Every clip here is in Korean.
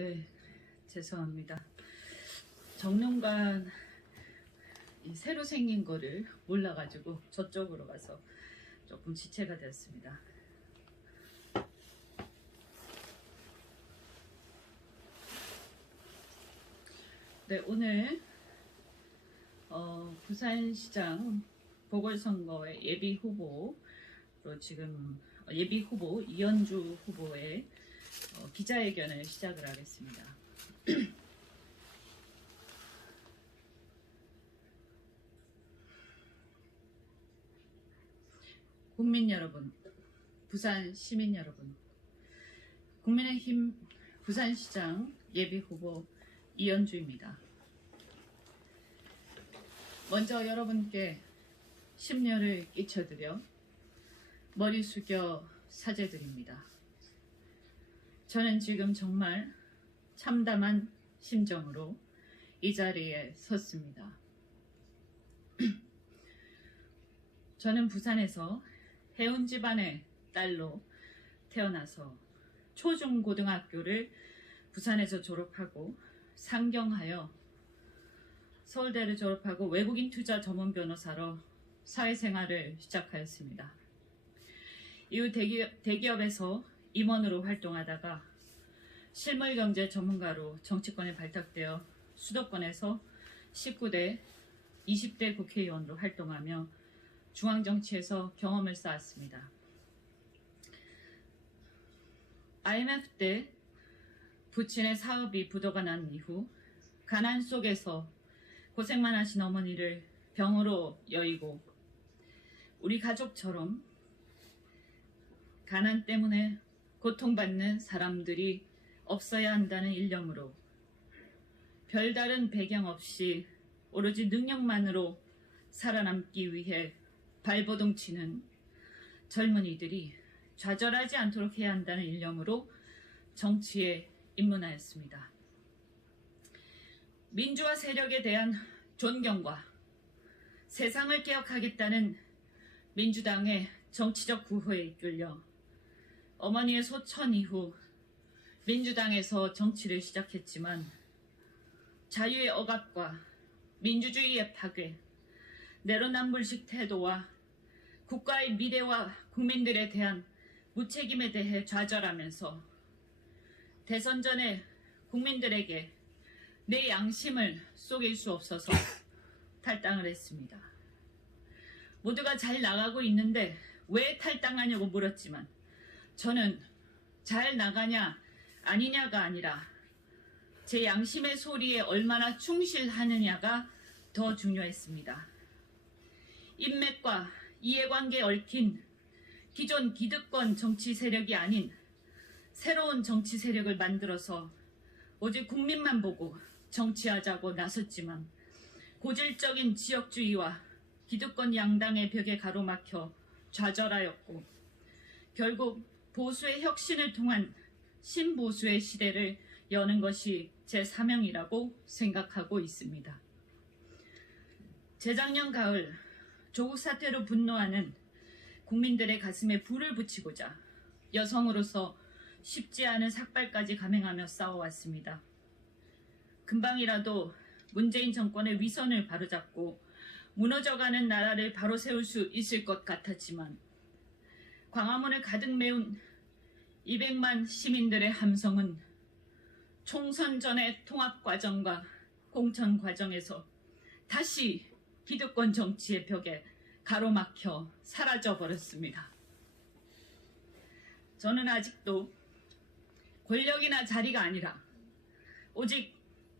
네, 죄송합니다. 정론관 이 새로 생긴 거를 몰라가지고 저쪽으로 가서 조금 지체가 되었습니다. 네, 오늘 부산시장 보궐선거의 예비 후보로 지금 예비 후보 이현주 후보의 기자회견을 시작을 하겠습니다. 국민 여러분, 부산 시민 여러분, 국민의힘 부산시장 예비 후보 이현주입니다. 먼저 여러분께 심려를 끼쳐드려 머리 숙여 사죄드립니다. 저는 지금 정말 참담한 심정으로 이 자리에 섰습니다. 저는 부산에서 해운 집안의 딸로 태어나서 초중고등학교를 부산에서 졸업하고 상경하여 서울대를 졸업하고 외국인 투자 전문 변호사로 사회생활을 시작하였습니다. 이후 대기업에서 임원으로 활동하다가 실물경제 전문가로 정치권에 발탁되어 수도권에서 19대, 20대 국회의원으로 활동하며 중앙정치에서 경험을 쌓았습니다. IMF 때 부친의 사업이 부도가 난 이후 가난 속에서 고생만 하신 어머니를 병으로 여의고 우리 가족처럼 가난 때문에 고통받는 사람들이 없어야 한다는 일념으로 별다른 배경 없이 오로지 능력만으로 살아남기 위해 발버둥 치는 젊은이들이 좌절하지 않도록 해야 한다는 일념으로 정치에 입문하였습니다. 민주화 세력에 대한 존경과 세상을 개혁하겠다는 민주당의 정치적 구호에 이끌려 어머니의 소천 이후 민주당에서 정치를 시작했지만 자유의 억압과 민주주의의 파괴, 내로남불식 태도와 국가의 미래와 국민들에 대한 무책임에 대해 좌절하면서 대선 전에 국민들에게 내 양심을 속일 수 없어서 탈당을 했습니다. 모두가 잘 나가고 있는데 왜 탈당하냐고 물었지만 저는 잘 나가냐 아니냐가 아니라 제 양심의 소리에 얼마나 충실하느냐가 더 중요했습니다. 인맥과 이해관계에 얽힌 기존 기득권 정치 세력이 아닌 새로운 정치 세력을 만들어서 오직 국민만 보고 정치하자고 나섰지만 고질적인 지역주의와 기득권 양당의 벽에 가로막혀 좌절하였고 결국 보수의 혁신을 통한 신보수의 시대를 여는 것이 제 사명이라고 생각하고 있습니다. 재작년 가을 조국 사태로 분노하는 국민들의 가슴에 불을 붙이고자 여성으로서 쉽지 않은 삭발까지 감행하며 싸워왔습니다. 금방이라도 문재인 정권의 위선을 바로잡고 무너져가는 나라를 바로 세울 수 있을 것 같았지만 광화문을 가득 메운 200만 시민들의 함성은 총선 전의 통합 과정과 공천 과정에서 다시 기득권 정치의 벽에 가로막혀 사라져버렸습니다. 저는 아직도 권력이나 자리가 아니라 오직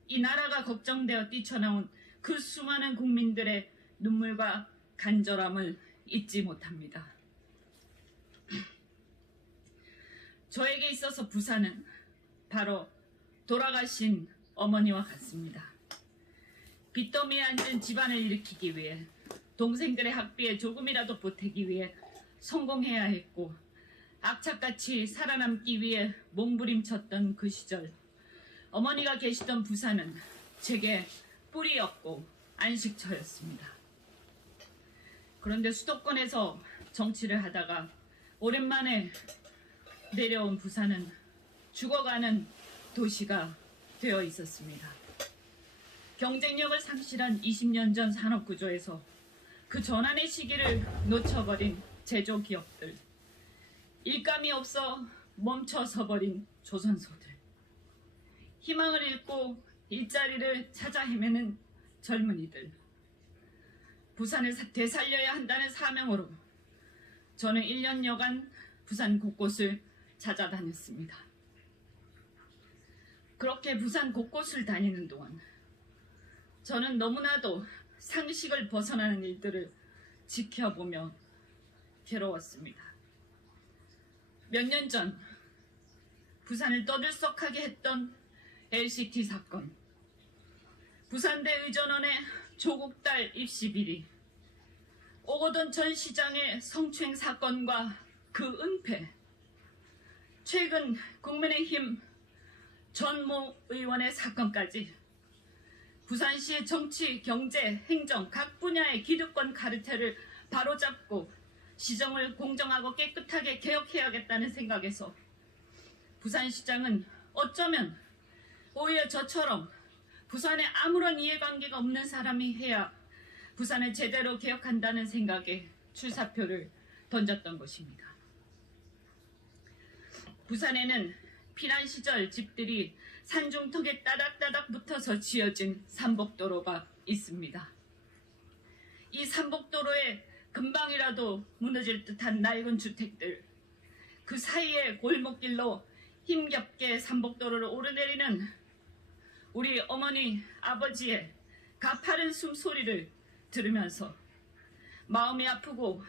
이 나라가 걱정되어 뛰쳐나온 그 수많은 국민들의 눈물과 간절함을 잊지 못합니다. 저에게 있어서 부산은 바로 돌아가신 어머니와 같습니다. 빚더미에 앉은 집안을 일으키기 위해 동생들의 학비에 조금이라도 보태기 위해 성공해야 했고 악착같이 살아남기 위해 몸부림쳤던 그 시절 어머니가 계시던 부산은 제게 뿌리였고 안식처였습니다. 그런데 수도권에서 정치를 하다가 오랜만에 내려온 부산은 죽어가는 도시가 되어 있었습니다. 경쟁력을 상실한 20년 전 산업구조에서 그 전환의 시기를 놓쳐버린 제조기업들, 일감이 없어 멈춰서버린 조선소들, 희망을 잃고 일자리를 찾아 헤매는 젊은이들, 부산을 되살려야 한다는 사명으로 저는 1년여간 부산 곳곳을 찾아다녔습니다. 그렇게 부산 곳곳을 다니는 동안 저는 너무나도 상식을 벗어나는 일들을 지켜보며 괴로웠습니다. 몇 년 전 부산을 떠들썩하게 했던 LCT 사건, 부산대 의전원의 조국 딸 입시 비리, 오거돈 전 시장의 성추행 사건과 그 은폐, 최근 국민의힘 전모 의원의 사건까지 부산시의 정치, 경제, 행정 각 분야의 기득권 카르텔을 바로잡고 시정을 공정하고 깨끗하게 개혁해야겠다는 생각에서 부산시장은 어쩌면 오히려 저처럼 부산에 아무런 이해관계가 없는 사람이 해야 부산을 제대로 개혁한다는 생각에 출사표를 던졌던 것입니다. 부산에는 피난 시절 집들이 산중턱에 따닥따닥 붙어서 지어진 삼복도로가 있습니다. 이 삼복도로에 금방이라도 무너질 듯한 낡은 주택들, 그 사이에 골목길로 힘겹게 삼복도로를 오르내리는 우리 어머니, 아버지의 가파른 숨소리를 들으면서 마음이 아프고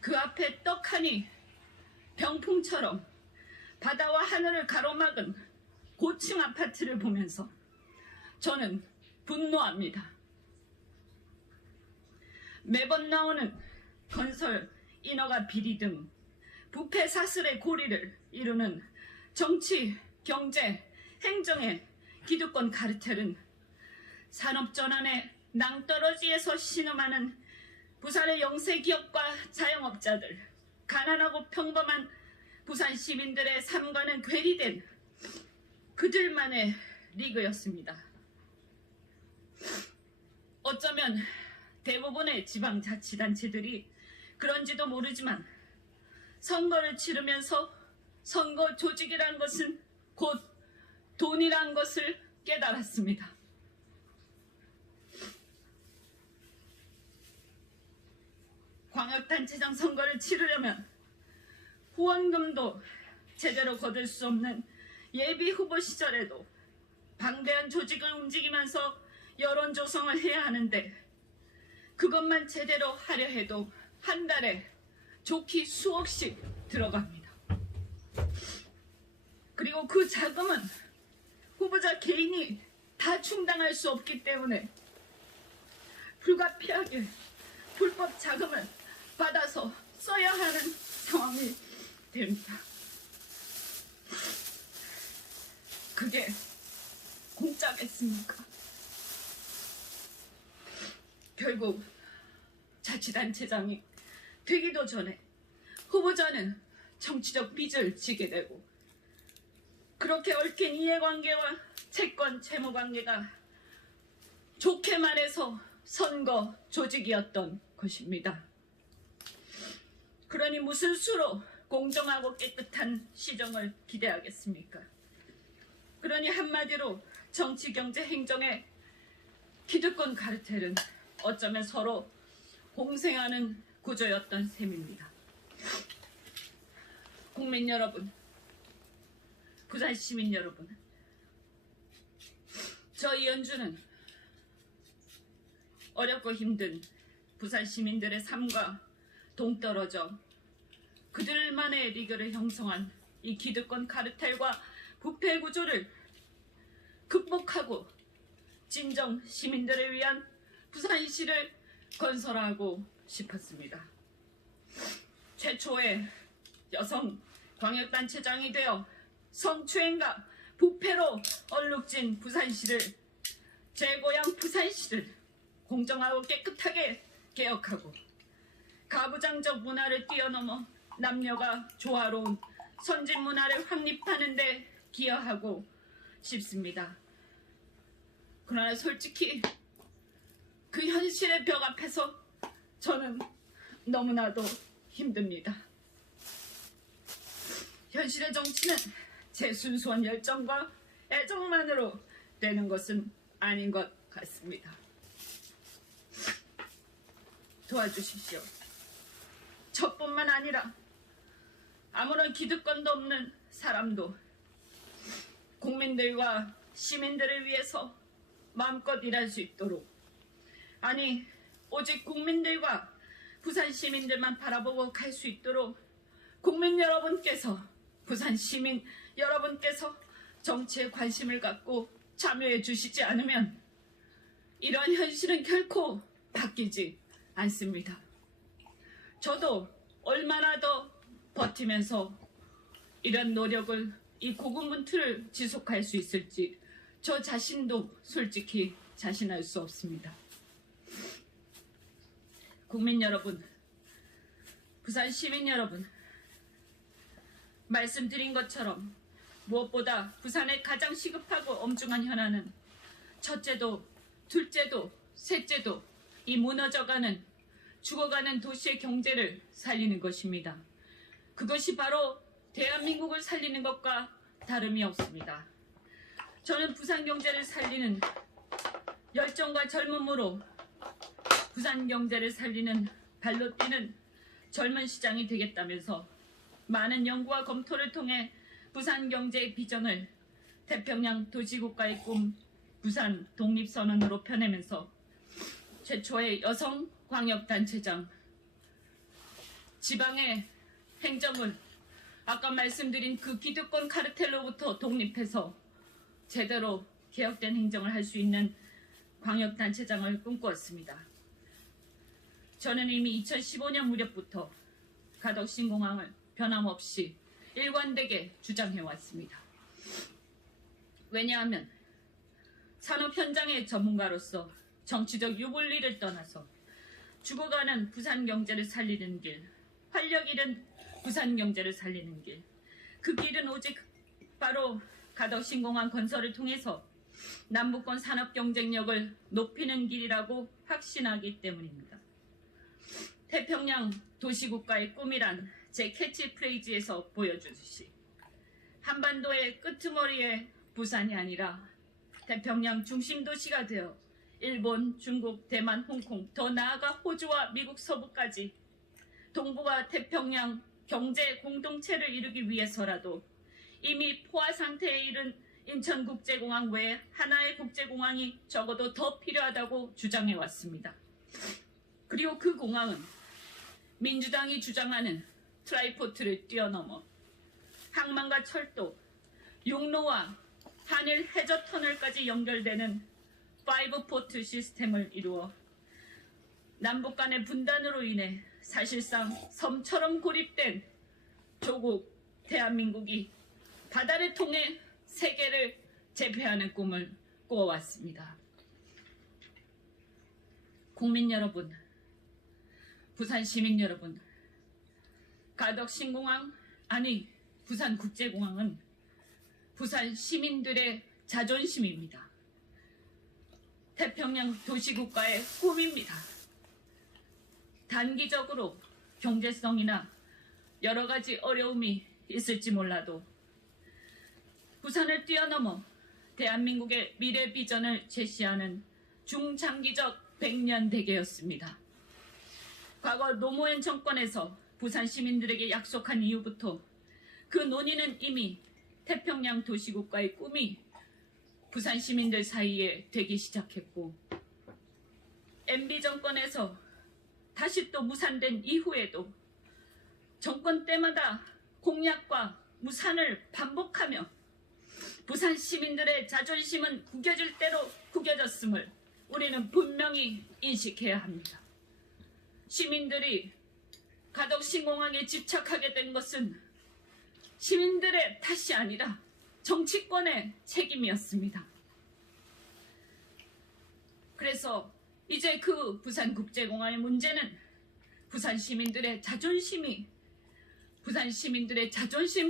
그 앞에 떡하니 병풍처럼 바다와 하늘을 가로막은 고층 아파트를 보면서 저는 분노합니다. 매번 나오는 건설 인허가 비리 등 부패 사슬의 고리를 이루는 정치, 경제, 행정의 기득권 카르텔은 산업전환의 낭떠러지에서 신음하는 부산의 영세기업과 자영업자들, 가난하고 평범한 부산 시민들의 삶과는 괴리된 그들만의 리그였습니다. 어쩌면 대부분의 지방자치단체들이 그런지도 모르지만 선거를 치르면서 선거 조직이란 것은 곧 돈이란 것을 깨달았습니다. 광역단체장 선거를 치르려면 후원금도 제대로 거둘 수 없는 예비 후보 시절에도 방대한 조직을 움직이면서 여론 조성을 해야 하는데 그것만 제대로 하려 해도 한 달에 좋게 수억씩 들어갑니다. 그리고 그 자금은 후보자 개인이 다 충당할 수 없기 때문에 불가피하게 불법 자금을 받아서 써야 하는 상황이 됩니다. 그게 공짜겠습니까? 결국 자치단체장이 되기도 전에 후보자는 정치적 빚을 지게 되고 그렇게 얽힌 이해관계와 채권 채무관계가 좋게 말해서 선거 조직이었던 것입니다. 그러니 무슨 수로 공정하고 깨끗한 시정을 기대하겠습니까? 그러니 한마디로 정치, 경제, 행정의 기득권 카르텔은 어쩌면 서로 공생하는 구조였던 셈입니다. 국민 여러분, 부산 시민 여러분, 저 이현주는 어렵고 힘든 부산 시민들의 삶과 동떨어져 그들만의 리그를 형성한 이 기득권 카르텔과 부패 구조를 극복하고 진정 시민들을 위한 부산시를 건설하고 싶었습니다. 최초의 여성 광역단체장이 되어 성추행과 부패로 얼룩진 부산시를 제 고향 부산시를 공정하고 깨끗하게 개혁하고 가부장적 문화를 뛰어넘어 남녀가 조화로운 선진 문화를 확립하는 데 기여하고 싶습니다. 그러나 솔직히 그 현실의 벽 앞에서 저는 너무나도 힘듭니다. 현실의 정치는 제 순수한 열정과 애정만으로 되는 것은 아닌 것 같습니다. 도와주십시오. 저뿐만 아니라 아무런 기득권도 없는 사람도 국민들과 시민들을 위해서 마음껏 일할 수 있도록, 아니 오직 국민들과 부산 시민들만 바라보고 갈 수 있도록 국민 여러분께서, 부산 시민 여러분께서 정치에 관심을 갖고 참여해 주시지 않으면 이런 현실은 결코 바뀌지 않습니다. 저도 얼마나 더 버티면서 이런 노력을, 이 고군분투를 지속할 수 있을지 저 자신도 솔직히 자신할 수 없습니다. 국민 여러분, 부산 시민 여러분, 말씀드린 것처럼 무엇보다 부산의 가장 시급하고 엄중한 현안은 첫째도 둘째도 셋째도 이 무너져가는, 죽어가는 도시의 경제를 살리는 것입니다. 그것이 바로 대한민국을 살리는 것과 다름이 없습니다. 저는 부산 경제를 살리는 열정과 젊음으로 부산 경제를 살리는 발로 뛰는 젊은 시장이 되겠다면서 많은 연구와 검토를 통해 부산 경제의 비전을 태평양 도시국가의 꿈 부산 독립선언으로 펴내면서 최초의 여성 광역단체장, 지방의 행정을 아까 말씀드린 그 기득권 카르텔로부터 독립해서 제대로 개혁된 행정을 할 수 있는 광역단체장을 꿈꾸었습니다. 저는 이미 2015년 무렵부터 가덕신공항을 변함없이 일관되게 주장해왔습니다. 왜냐하면 산업 현장의 전문가로서 정치적 유불리를 떠나서 죽어가는 부산 경제를 살리는 길, 활력 잃은 부산 경제를 살리는 길, 그 길은 오직 바로 가덕신공항 건설을 통해서 남북권 산업 경쟁력을 높이는 길이라고 확신하기 때문입니다. 태평양 도시국가의 꿈이란 제 캐치프레이즈에서 보여주듯이 한반도의 끄트머리에 부산이 아니라 태평양 중심 도시가 되어 일본, 중국, 대만, 홍콩, 더 나아가 호주와 미국 서부까지 동북아 태평양 경제 공동체를 이루기 위해서라도 이미 포화 상태에 이른 인천국제공항 외에 하나의 국제공항이 적어도 더 필요하다고 주장해왔습니다. 그리고 그 공항은 민주당이 주장하는 트라이포트를 뛰어넘어 항만과 철도, 육로와 한일 해저 터널까지 연결되는 5포트 시스템을 이루어 남북 간의 분단으로 인해 사실상 섬처럼 고립된 조국 대한민국이 바다를 통해 세계를 제패하는 꿈을 꾸어왔습니다. 국민 여러분, 부산 시민 여러분, 가덕신공항, 아니 부산국제공항은 부산 시민들의 자존심입니다. 태평양 도시국가의 꿈입니다. 단기적으로 경제성이나 여러 가지 어려움이 있을지 몰라도 부산을 뛰어넘어 대한민국의 미래 비전을 제시하는 중장기적 100년 대계였습니다. 과거 노무현 정권에서 부산 시민들에게 약속한 이후부터 그 논의는 이미 태평양 도시국가의 꿈이 부산 시민들 사이에 되기 시작했고, MB 정권에서 다시 또 무산된 이후에도 정권 때마다 공약과 무산을 반복하며 부산 시민들의 자존심은 구겨질 대로 구겨졌음을 우리는 분명히 인식해야 합니다. 시민들이 가덕신공항에 집착하게 된 것은 시민들의 탓이 아니라 정치권의 책임이었습니다. 그래서 이제 그 부산국제공항의 문제는 부산 시민들의 자존심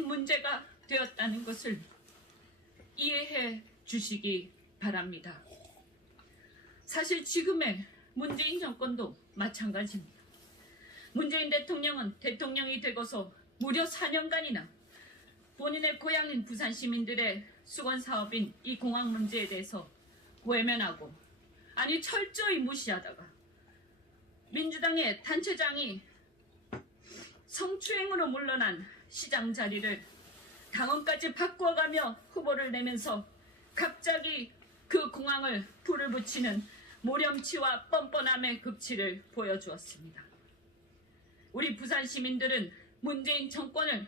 문제가 되었다는 것을 이해해 주시기 바랍니다. 사실 지금의 문재인 정권도 마찬가지입니다. 문재인 대통령은 대통령이 되고서 무려 4년간이나 본인의 고향인 부산 시민들의 수건 사업인 이 공항 문제에 대해서 외면하고, 아니 철저히 무시하다가 민주당의 단체장이 성추행으로 물러난 시장 자리를 당원까지 바꿔가며 후보를 내면서 갑자기 그 공항을 불을 붙이는 모렴치와 뻔뻔함의 극치를 보여주었습니다. 우리 부산 시민들은 문재인 정권을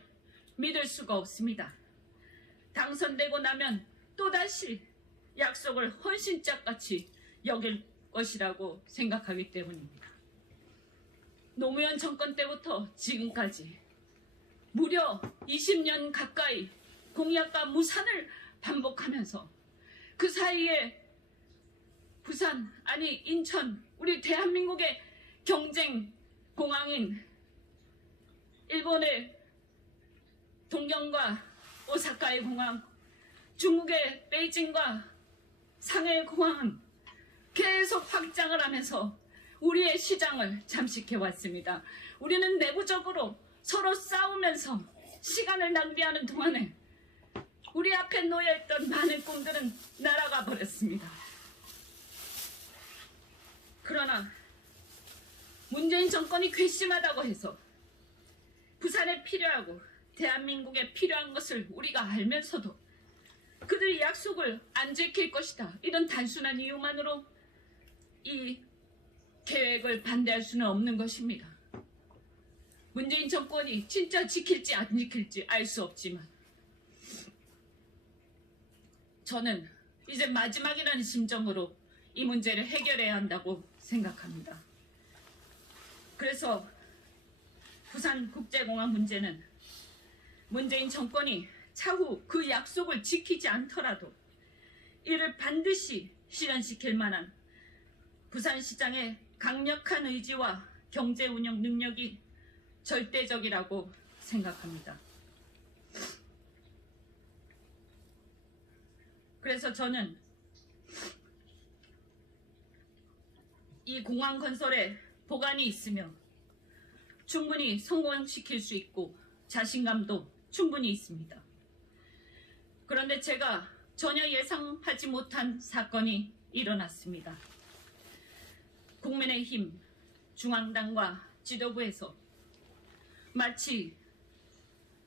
믿을 수가 없습니다. 당선되고 나면 또다시 약속을 헌신짝같이 여길 것이라고 생각하기 때문입니다. 노무현 정권 때부터 지금까지 무려 20년 가까이 공약과 무산을 반복하면서 그 사이에 부산, 아니 인천, 우리 대한민국의 경쟁 공항인 일본의 동경과 오사카의 공항, 중국의 베이징과 상해의 공항은 계속 확장을 하면서 우리의 시장을 잠식해 왔습니다. 우리는 내부적으로 서로 싸우면서 시간을 낭비하는 동안에 우리 앞에 놓여있던 많은 꿈들은 날아가 버렸습니다. 그러나 문재인 정권이 괘씸하다고 해서 부산에 필요하고 대한민국에 필요한 것을 우리가 알면서도 그들의 약속을 안 지킬 것이다, 이런 단순한 이유만으로 이 계획을 반대할 수는 없는 것입니다. 문재인 정권이 진짜 지킬지 안 지킬지 알 수 없지만 저는 이제 마지막이라는 심정으로 이 문제를 해결해야 한다고 생각합니다. 그래서 부산국제공항 문제는 문재인 정권이 차후 그 약속을 지키지 않더라도 이를 반드시 실현시킬 만한 부산시장의 강력한 의지와 경제 운영 능력이 절대적이라고 생각합니다. 그래서 저는 이 공항 건설에 보관이 있으며 충분히 성공시킬 수 있고 자신감도 충분히 있습니다. 그런데 제가 전혀 예상하지 못한 사건이 일어났습니다. 국민의힘 중앙당과 지도부에서 마치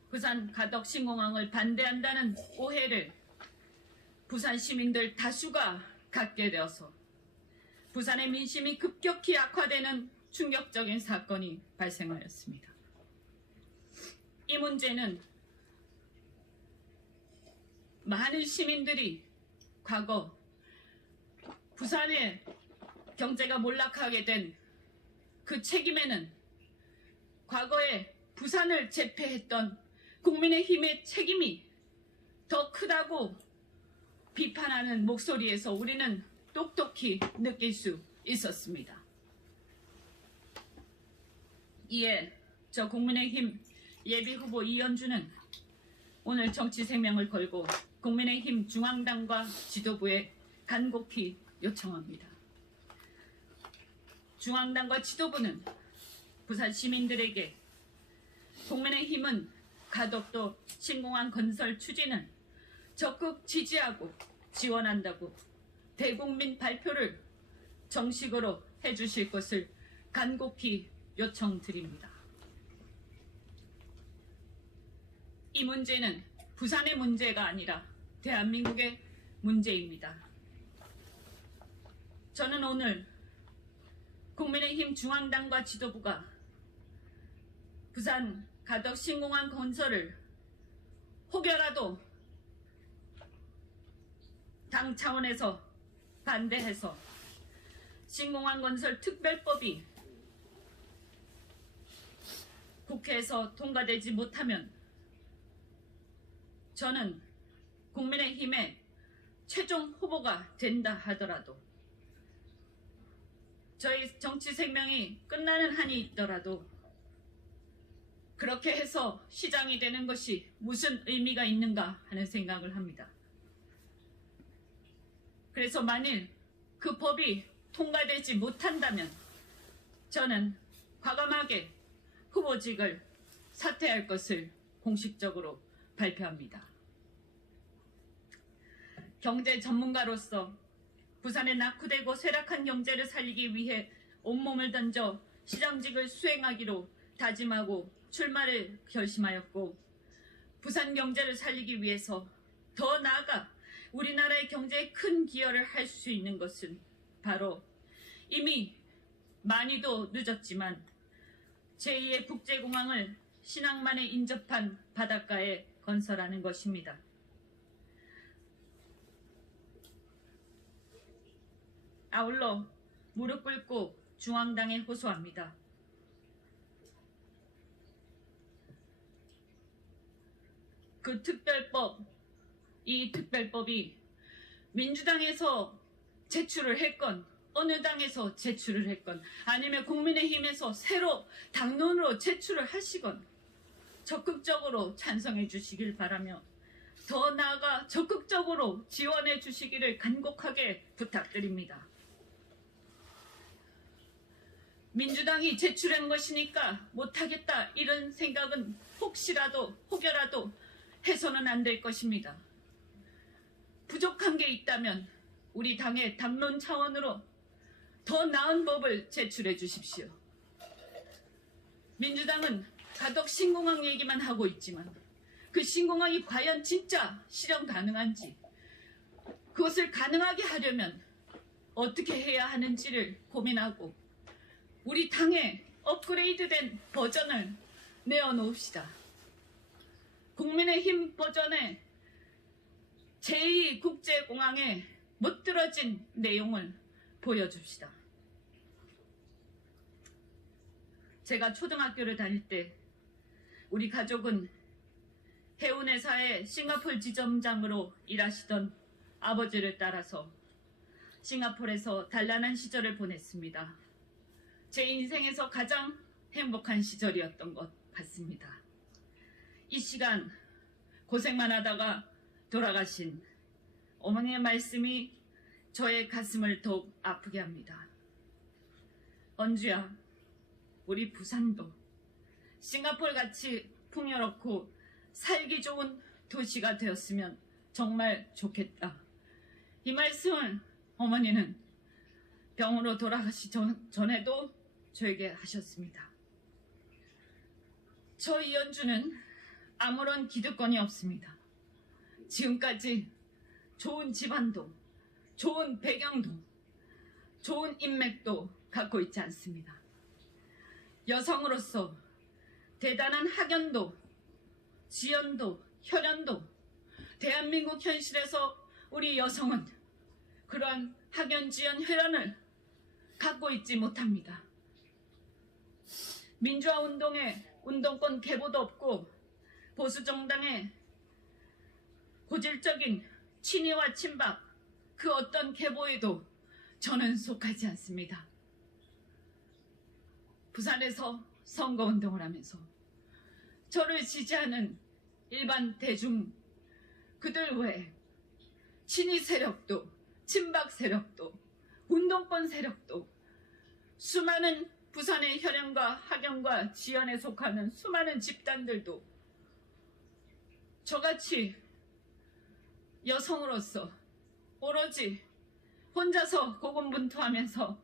부산 가덕 신공항을 반대한다는 오해를 부산 시민들 다수가 갖게 되어서 부산의 민심이 급격히 악화되는 충격적인 사건이 발생하였습니다. 이 문제는 많은 시민들이 과거 부산의 경제가 몰락하게 된 그 책임에는 과거에 부산을 제패했던 국민의힘의 책임이 더 크다고 비판하는 목소리에서 우리는 똑똑히 느낄 수 있었습니다. 이에 저 국민의힘 예비후보 이현주는 오늘 정치생명을 걸고 국민의힘 중앙당과 지도부에 간곡히 요청합니다. 중앙당과 지도부는 부산 시민들에게 국민의힘은 가덕도 신공항 건설 추진을 적극 지지하고 지원한다고 대국민 발표를 정식으로 해주실 것을 간곡히 요청드립니다. 이 문제는 부산의 문제가 아니라 대한민국의 문제입니다. 저는 오늘 국민의힘 중앙당과 지도부가 부산 가덕 신공항 건설을 혹여라도 당 차원에서 반대해서 신공항 건설 특별법이 국회에서 통과되지 못하면 저는 국민의힘의 최종 후보가 된다 하더라도 저희 정치 생명이 끝나는 한이 있더라도 그렇게 해서 시장이 되는 것이 무슨 의미가 있는가 하는 생각을 합니다. 그래서 만일 그 법이 통과되지 못한다면 저는 과감하게 후보직을 사퇴할 것을 공식적으로 발표합니다. 경제 전문가로서 부산의 낙후되고 쇠락한 경제를 살리기 위해 온몸을 던져 시장직을 수행하기로 다짐하고 출마를 결심하였고, 부산 경제를 살리기 위해서 더 나아가 우리나라의 경제에 큰 기여를 할 수 있는 것은 바로 이미 많이도 늦었지만 제2의 국제공항을 신항만에 인접한 바닷가에 건설하는 것입니다. 아울러 무릎 꿇고 중앙당에 호소합니다. 그 특별법, 이 특별법이 민주당에서 제출을 했건 어느 당에서 제출을 했건 아니면 국민의힘에서 새로 당론으로 제출을 하시건 적극적으로 찬성해 주시길 바라며 더 나아가 적극적으로 지원해 주시기를 간곡하게 부탁드립니다. 민주당이 제출한 것이니까 못하겠다 이런 생각은 혹여라도 해서는 안 될 것입니다. 부족한 게 있다면 우리 당의 당론 차원으로 더 나은 법을 제출해 주십시오. 민주당은 가덕 신공항 얘기만 하고 있지만 그 신공항이 과연 진짜 실현 가능한지, 그것을 가능하게 하려면 어떻게 해야 하는지를 고민하고 우리 당의 업그레이드된 버전을 내어놓읍시다. 국민의힘 버전의 제2국제공항에 못들어진 내용을 보여줍시다. 제가 초등학교를 다닐 때 우리 가족은 해운회사의 싱가포르 지점장으로 일하시던 아버지를 따라서 싱가포르에서 단란한 시절을 보냈습니다. 제 인생에서 가장 행복한 시절이었던 것 같습니다. 이 시간 고생만 하다가 돌아가신 어머니의 말씀이 저의 가슴을 더욱 아프게 합니다. 언주야, 우리 부산도 싱가포르같이 풍요롭고 살기 좋은 도시가 되었으면 정말 좋겠다. 이 말씀을 어머니는 병으로 돌아가시 전에도 저에게 하셨습니다. 저 이연주는 아무런 기득권이 없습니다. 지금까지 좋은 집안도, 좋은 배경도, 좋은 인맥도 갖고 있지 않습니다. 여성으로서 대단한 학연도, 지연도, 혈연도, 대한민국 현실에서 우리 여성은 그러한 학연, 지연, 혈연을 갖고 있지 못합니다. 민주화 운동에 운동권 계보도 없고 보수정당의 고질적인 친이와 친박 그 어떤 계보에도 저는 속하지 않습니다. 부산에서 선거운동을 하면서 저를 지지하는 일반 대중 그들 외에 친이 세력도 친박 세력도 운동권 세력도 수많은 부산의 혈연과 학연과 지연에 속하는 수많은 집단들도 저같이 여성으로서 오로지 혼자서 고군분투하면서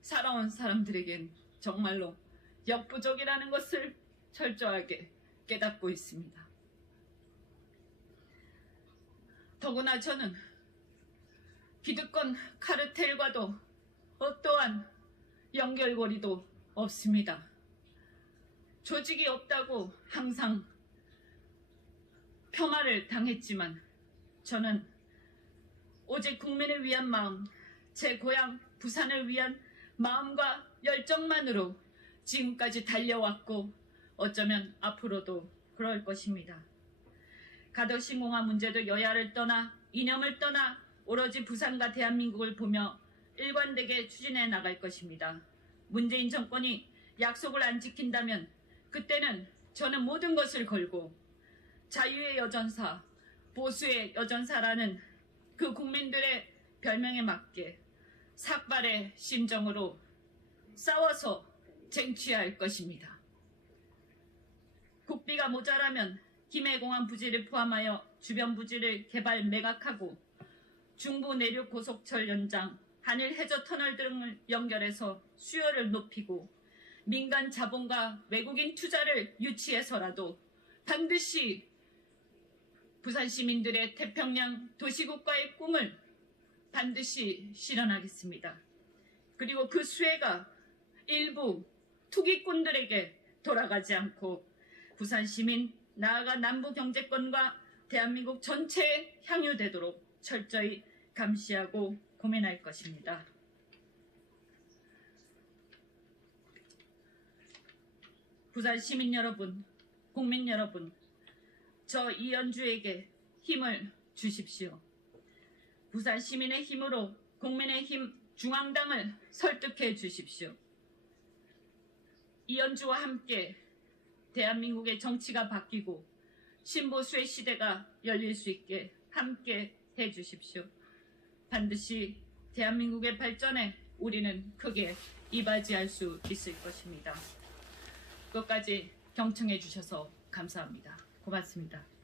살아온 사람들에겐 정말로 역부족이라는 것을 철저하게 깨닫고 있습니다. 더구나 저는 기득권 카르텔과도 어떠한 연결고리도 없습니다. 조직이 없다고 항상 폄하를 당했지만 저는 오직 국민을 위한 마음, 제 고향 부산을 위한 마음과 열정만으로 지금까지 달려왔고 어쩌면 앞으로도 그럴 것입니다. 가덕신공항 문제도 여야를 떠나 이념을 떠나 오로지 부산과 대한민국을 보며 일관되게 추진해 나갈 것입니다. 문재인 정권이 약속을 안 지킨다면 그때는 저는 모든 것을 걸고 자유의 여전사, 보수의 여전사라는 그 국민들의 별명에 맞게 삭발의 심정으로 싸워서 쟁취할 것입니다. 국비가 모자라면 김해공항 부지를 포함하여 주변 부지를 개발 매각하고 중부 내륙 고속철 연장, 한일 해저 터널 등을 연결해서 수요를 높이고 민간 자본과 외국인 투자를 유치해서라도 반드시 부산 시민들의 태평양 도시국가의 꿈을 반드시 실현하겠습니다. 그리고 그 수혜가 일부 투기꾼들에게 돌아가지 않고 부산 시민, 나아가 남부 경제권과 대한민국 전체에 향유되도록 철저히 감시하고 고민할 것입니다. 부산 시민 여러분, 국민 여러분, 저 이연주에게 힘을 주십시오. 부산 시민의 힘으로 국민의힘 중앙당을 설득해 주십시오. 이연주와 함께 대한민국의 정치가 바뀌고 신보수의 시대가 열릴 수 있게 함께 해 주십시오. 반드시 대한민국의 발전에 우리는 크게 이바지할 수 있을 것입니다. 끝까지 경청해 주셔서 감사합니다. 고맙습니다.